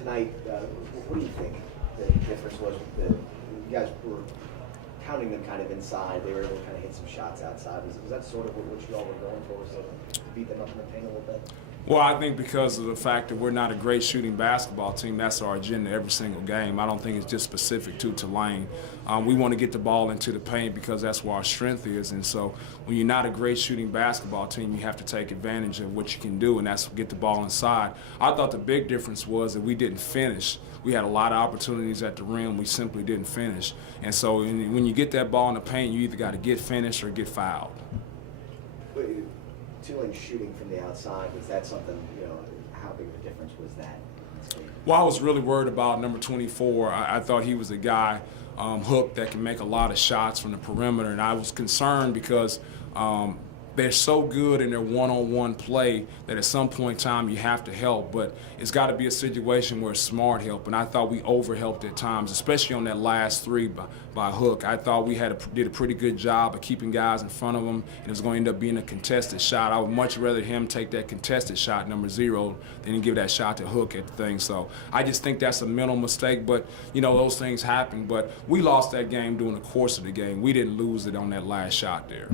tonight, what do you think the difference was? You guys were pounding them kind of inside. They were able to kind of hit some shots outside. Was that sort of what you all were going for, was to beat them up in the paint a little bit? Well, I think because of the fact that we're not a great shooting basketball team, that's our agenda every single game. I don't think it's just specific to Tulane. We want to get the ball into the paint because that's where our strength is. And so when you're not a great shooting basketball team, you have to take advantage of what you can do, and that's get the ball inside. I thought the big difference was that we didn't finish. We had a lot of opportunities at the rim. We simply didn't finish. And so when you get that ball in the paint, you either got to get finished or get fouled. Tulane shooting from the outside, was that something, how big of a difference was that? Well, I was really worried about number 24. I thought he was a guy, Hook, that can make a lot of shots from the perimeter, and I was concerned because they're so good in their one-on-one play that at some point in time you have to help, but it's got to be a situation where it's smart help, and I thought we over-helped at times, especially on that last three by Hook. I thought we did a pretty good job of keeping guys in front of him, and it was going to end up being a contested shot. I would much rather him take that contested shot, number 0, than give that shot to Hook at the thing. So I just think that's a mental mistake, but, those things happen. But we lost that game during the course of the game. We didn't lose it on that last shot there.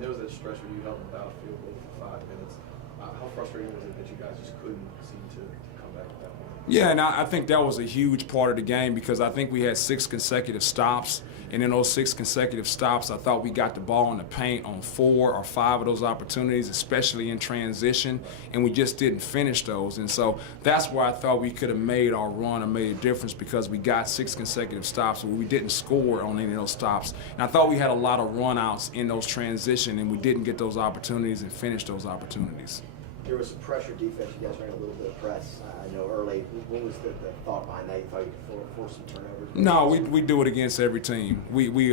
There was that stretch where you held the battlefield for 5 minutes. How frustrating was it that you guys just couldn't seem to come back at that point? Yeah, and I think that was a huge part of the game because I think we had 6 consecutive stops. And in those 6 consecutive stops, I thought we got the ball in the paint on 4 or 5 of those opportunities, especially in transition, and we just didn't finish those. And so that's where I thought we could have made our run or made a difference because we got 6 consecutive stops, but we didn't score on any of those stops. And I thought we had a lot of run-outs in those transition, and we didn't get those opportunities and finish those opportunities. There was some pressure defense. You guys ran a little bit of press. I know early. What was the thought behind that? You thought you could force some turnovers? No, we do it against every team. We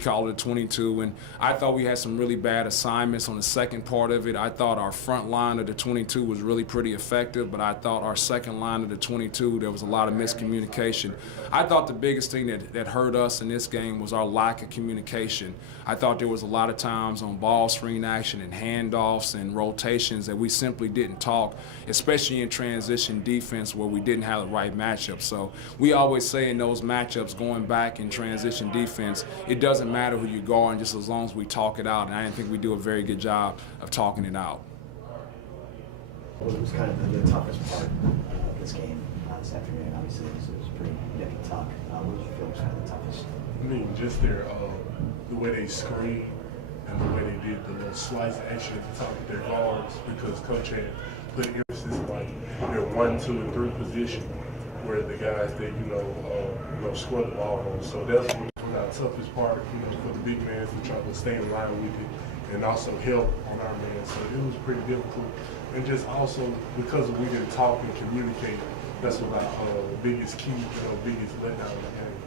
call it a 22, and I thought we had some really bad assignments on the second part of it. I thought our front line of the 22 was really pretty effective, but I thought our second line of the 22, there was a lot of miscommunication. I thought the biggest thing that hurt us in this game was our lack of communication. I thought there was a lot of times on ball screen action and handoffs and rotations that we simply didn't talk, especially in transition defense where we didn't have the right matchup. So we always say in those matchups going back in transition defense, it doesn't matter who you guard just as long as we talk it out, and I didn't think we do a very good job of talking it out. What was kind of the toughest part of this game this afternoon? Obviously, it was pretty nippy tuck. What did you feel was kind of the toughest? I mean, just the way they screen and the way they did the little slice action at the top of their guards, because Coach had put emphasis like their 1, 2, and 3 position where the guys that score the ball on. So that's the toughest part, for the big man to try to stay in line with it and also help on our man. So it was pretty difficult. And just also because we didn't talk and communicate, that's what the biggest key, biggest letdown in the game.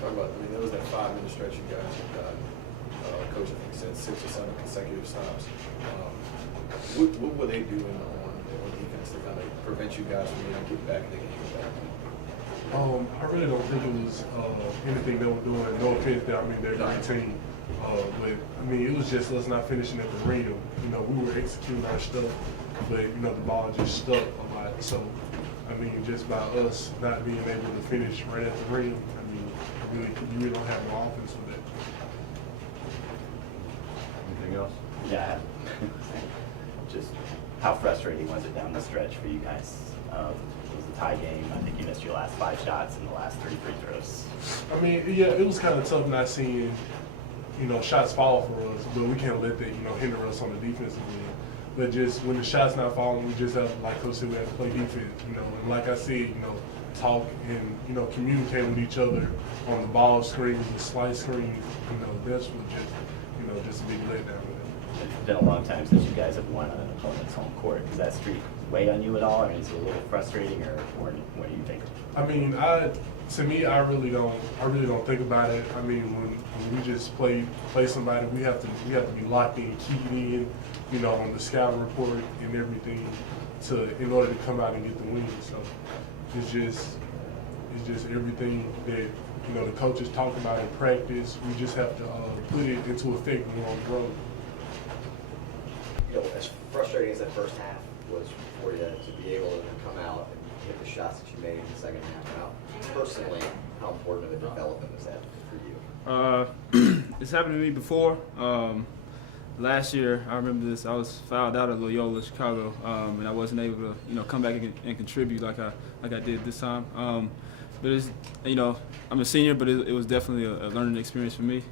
Talk about, there was that 5-minute stretch you guys got. Coach, I think, said 6 or 7 consecutive stops. What were they doing on defense to kind of prevent you guys from getting back in the game at that point? I really don't think it was anything they were doing. No offense, they're a great team. But it was just us not finishing at the rim. We were executing our stuff, but the ball just stuck a lot. So, just by us not being able to finish right at the rim, you really don't have no offense for that. Anything else? Yeah. Just how frustrating was it down the stretch for you guys? It was a tie game. I think you missed your last 5 shots and the last 3 free throws. Yeah, it was kind of tough not seeing, shots fall for us, but we can't let that, hinder us on the defensive end. But just when the shot's not falling, we just have, like Coach said, we have to play defense, and like I said, talk and, communicate with each other on the ball screens, the slice screens, that's what just a big letdown. It's been a long time since you guys have won on an opponent's home court. Does that streak weigh on you at all, or is it a little frustrating, or what do you think? To me, I really don't think about it. When we just play somebody, we have to be locked in, keyed in, on the scouting report and everything in order to come out and get the win. So it's just everything that the coaches talk about in practice. We just have to put it into effect when we're on the road. As frustrating as that first half was for you to be able to come out and shots that you made in the second half. Now, personally, how important of a development was that for you? It's happened to me before. Last year, I remember this. I was fouled out at Loyola, Chicago, and I wasn't able to, come back and contribute like I did this time. But it's, I'm a senior, but it was definitely a learning experience for me.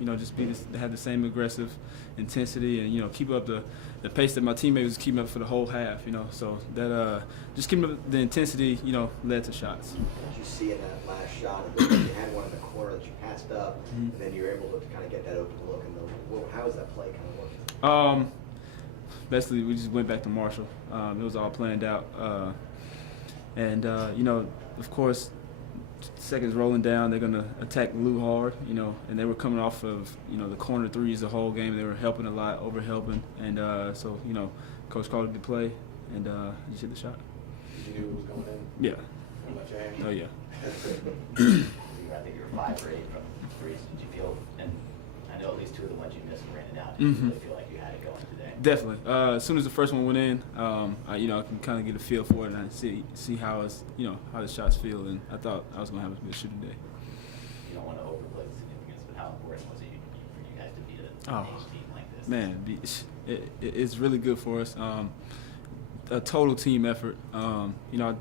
Just to have the same aggressive intensity and keep up the pace that my teammate was keeping up for the whole half. So that just keeping up the intensity, led to shots. What did you see in that last shot? You had one in the corner that you passed up, and then you were able to kind of get that open look. How was that play kind of working? Basically, we just went back to Marshall. It was all planned out, of course. Seconds rolling down, they're gonna attack Lou hard, and they were coming off of, the corner threes the whole game. They were helping a lot, over helping, and so coach called it to play, and just hit the shot. You knew it was going in? Yeah. How about your hand? Oh yeah. I think you were 5 for 8 from threes. Did you feel, and I know at least 2 of the ones you missed ran it out. Did you really feel like you had it going today? Definitely. As soon as the first one went in, I can kind of get a feel for it and I see how it's, how the shots feel, and I thought I was gonna have a good shooting day. You don't want to overplay the significance, but how important was it for you guys to beat a Oh, team like this? Man, it's really good for us. A total team effort. I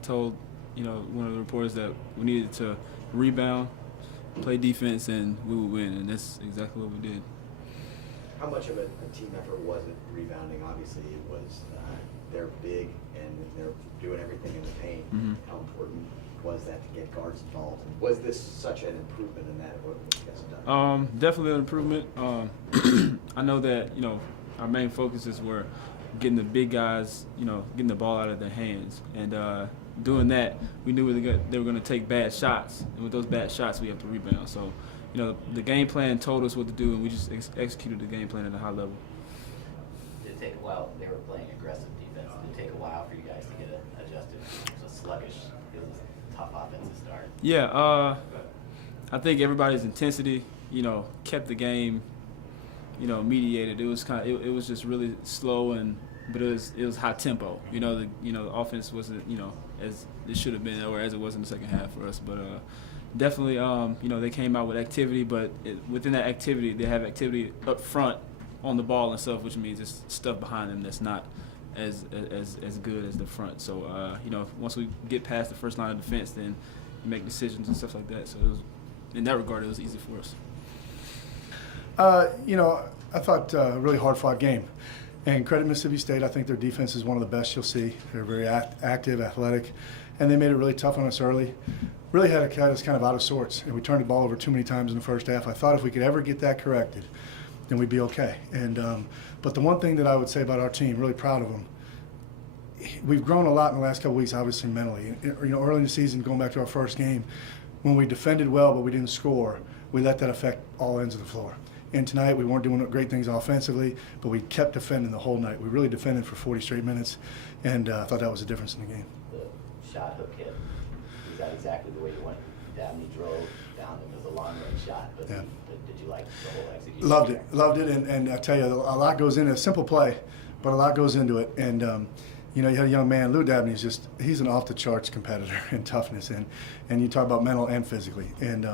told one of the reporters that we needed to rebound, play defense, and we would win, and that's exactly what we did. How much of a team effort was it rebounding? Obviously, it was they're big and they're doing everything in the paint. Mm-hmm. How important was that to get guards involved? And was this such an improvement in that? What you guys have done? Definitely an improvement. I know that our main focuses were getting the big guys, getting the ball out of their hands, and doing that, we knew they were going to take bad shots, and with those bad shots, we have to rebound. So, the game plan told us what to do, and we just executed the game plan at a high level. Did it take a while? They were playing aggressive defense. Did it take a while for you guys to get adjusted? It was sluggish. It was a tough offense to start. Yeah, I think everybody's intensity, kept the game, mediated. It was it was just really slow, but it was high tempo. The offense wasn't as it should have been or as it was in the second half for us. But definitely, they came out with activity, but within that activity, they have activity up front on the ball and stuff, which means there's stuff behind them that's not as good as the front. So once we get past the first line of defense, then you make decisions and stuff like that. So in that regard, it was easy for us. I thought a really hard-fought game. And credit Mississippi State, I think their defense is one of the best you'll see. They're very active, athletic, and they made it really tough on us early. Really had us kind of out of sorts, and we turned the ball over too many times in the first half. I thought if we could ever get that corrected, then we'd be okay. And but the one thing that I would say about our team, really proud of them, we've grown a lot in the last couple weeks, obviously mentally. Early in the season, going back to our first game, when we defended well but we didn't score, we let that affect all ends of the floor. And tonight we weren't doing great things offensively, but we kept defending the whole night. We really defended for 40 straight minutes, and I thought that was a difference in the game. The shot hook hit, is that exactly the way you wanted it? Dabney drove down. It was a long-range shot, but Yeah. did you like the whole execution? Loved it, and I tell you, a lot goes into a simple play, but a lot goes into it. And you had a young man, Lou Dabney, he's an off-the-charts competitor in toughness, and you talk about mental and physically, and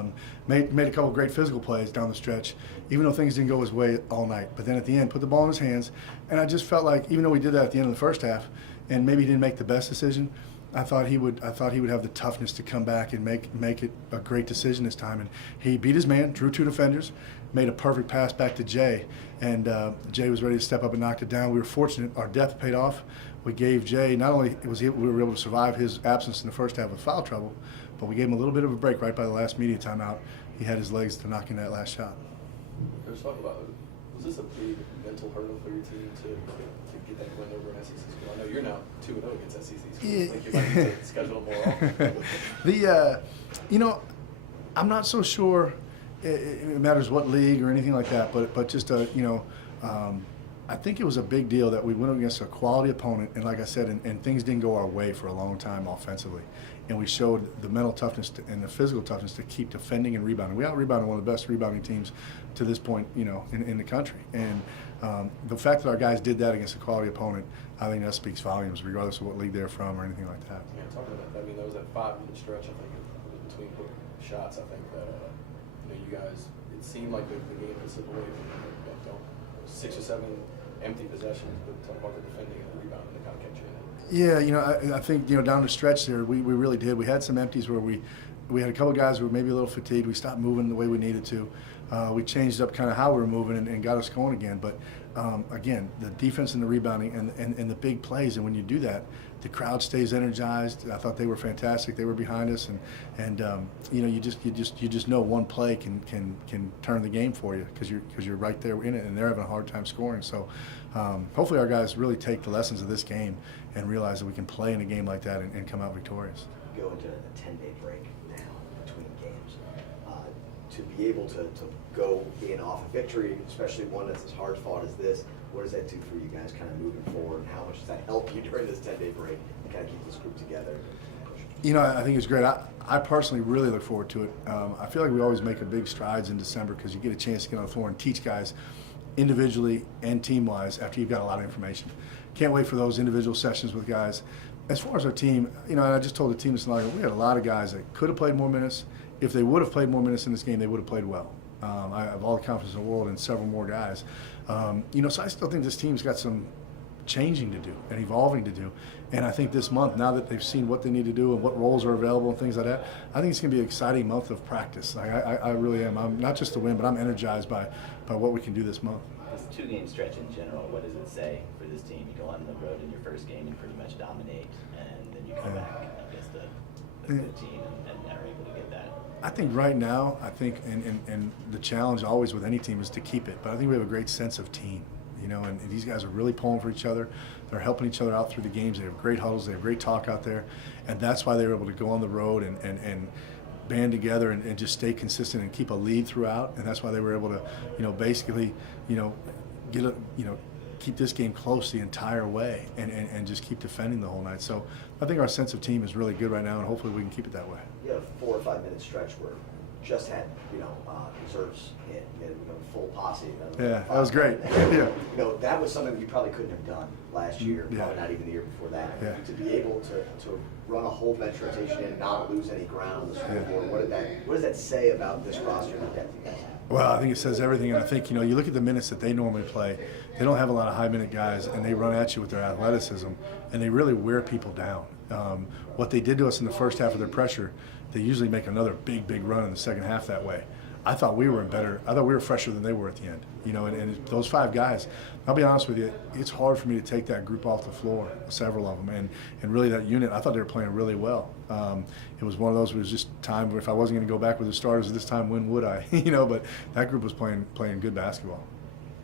made a couple of great physical plays down the stretch, even though things didn't go his way all night. But then at the end, put the ball in his hands, and I just felt like, even though we did that at the end of the first half, and maybe he didn't make the best decision, I thought he would have the toughness to come back and make it a great decision this time. And he beat his man, drew 2 defenders, made a perfect pass back to Jay, and Jay was ready to step up and knock it down. We were fortunate; our depth paid off. We gave Jay, not only we were able to survive his absence in the first half with foul trouble, but we gave him a little bit of a break right by the last media timeout. He had his legs to knock in that last shot. Let's talk about it. Was this a big mental hurdle for your team to get that win over an SEC school? I know you're now 2-0 against SEC schools. Yeah. Like you might need to schedule more often. I'm not so sure it matters what league or anything like that, but just I think it was a big deal that we went up against a quality opponent, and like I said, and things didn't go our way for a long time offensively. And we showed the mental toughness and the physical toughness to keep defending and rebounding. We out-rebounded one of the best rebounding teams to this point, in the country. And the fact that our guys did that against a quality opponent, I think that speaks volumes, regardless of what league they're from or anything like that. Yeah, talking about that, I mean, there was that 5-minute stretch, I think, it was between quick shots, I think, that, you guys, it seemed like the game had slipped away from you. 6 or 7 empty possessions, but talk about the defending and the rebounding that kind of kept you in it. Yeah, I think down the stretch there, we really did. We had some empties where we had a couple guys who were maybe a little fatigued. We stopped moving the way we needed to. We changed up kind of how we were moving and got us going again. But again, the defense and the rebounding and the big plays, and when you do that, the crowd stays energized. I thought they were fantastic. They were behind us, and you just know one play can turn the game for you because you're right there in it, and they're having a hard time scoring. So hopefully our guys really take the lessons of this game and realize that we can play in a game like that and come out victorious. Go into a 10-day break now between games. To be able to go in off a victory, especially one that's as hard fought as this, what does that do for you guys kind of moving forward, and how much does that help you during this 10-day break and kind of keep this group together? I think it's great. I personally really look forward to it. I feel like we always make a big strides in December because you get a chance to get on the floor and teach guys individually and team-wise after you've got a lot of information. Can't wait for those individual sessions with guys. As far as our team, and I just told the team this night, we had a lot of guys that could have played more minutes. If they would have played more minutes in this game, they would have played well. I have all the confidence in the world in several more guys. So I still think this team's got some changing to do and evolving to do. And I think this month, now that they've seen what they need to do and what roles are available and things like that, I think it's going to be an exciting month of practice. I really am. I'm not just to win, but I'm energized by what we can do this month. This 2-game stretch in general, what does it say for this team? You go on the road in your first game and pretty much dominate, and then you come back against a good team and are able to get that. I think right now, and the challenge always with any team is to keep it. But I think we have a great sense of team, and these guys are really pulling for each other. They're helping each other out through the games. They have great huddles. They have great talk out there. And that's why they were able to go on the road and band together and just stay consistent and keep a lead throughout. And that's why they were able to, basically, keep this game close the entire way and just keep defending the whole night. So I think our sense of team is really good right now, and hopefully we can keep it that way. You had a 4 or 5 minute stretch where just had reserves in, you had full posse. Yeah, that was great. Yeah. That was something you probably couldn't have done last year, probably not even the year before that. Yeah. To be able to run a whole bench rotation and not lose any ground on the scoreboard, what does that say about this roster and the depth you guys have? Well, I think it says everything, and I think, you look at the minutes that they normally play, they don't have a lot of high-minute guys, and they run at you with their athleticism, and they really wear people down. What they did to us in the first half of their pressure, they usually make another big run in the second half that way. I thought we were fresher than they were at the end, and those 5 guys, I'll be honest with you, it's hard for me to take that group off the floor, several of them, and really that unit, I thought they were playing really well. It was one of those where it was just time where if I wasn't going to go back with the starters this time, when would I? But that group was playing good basketball.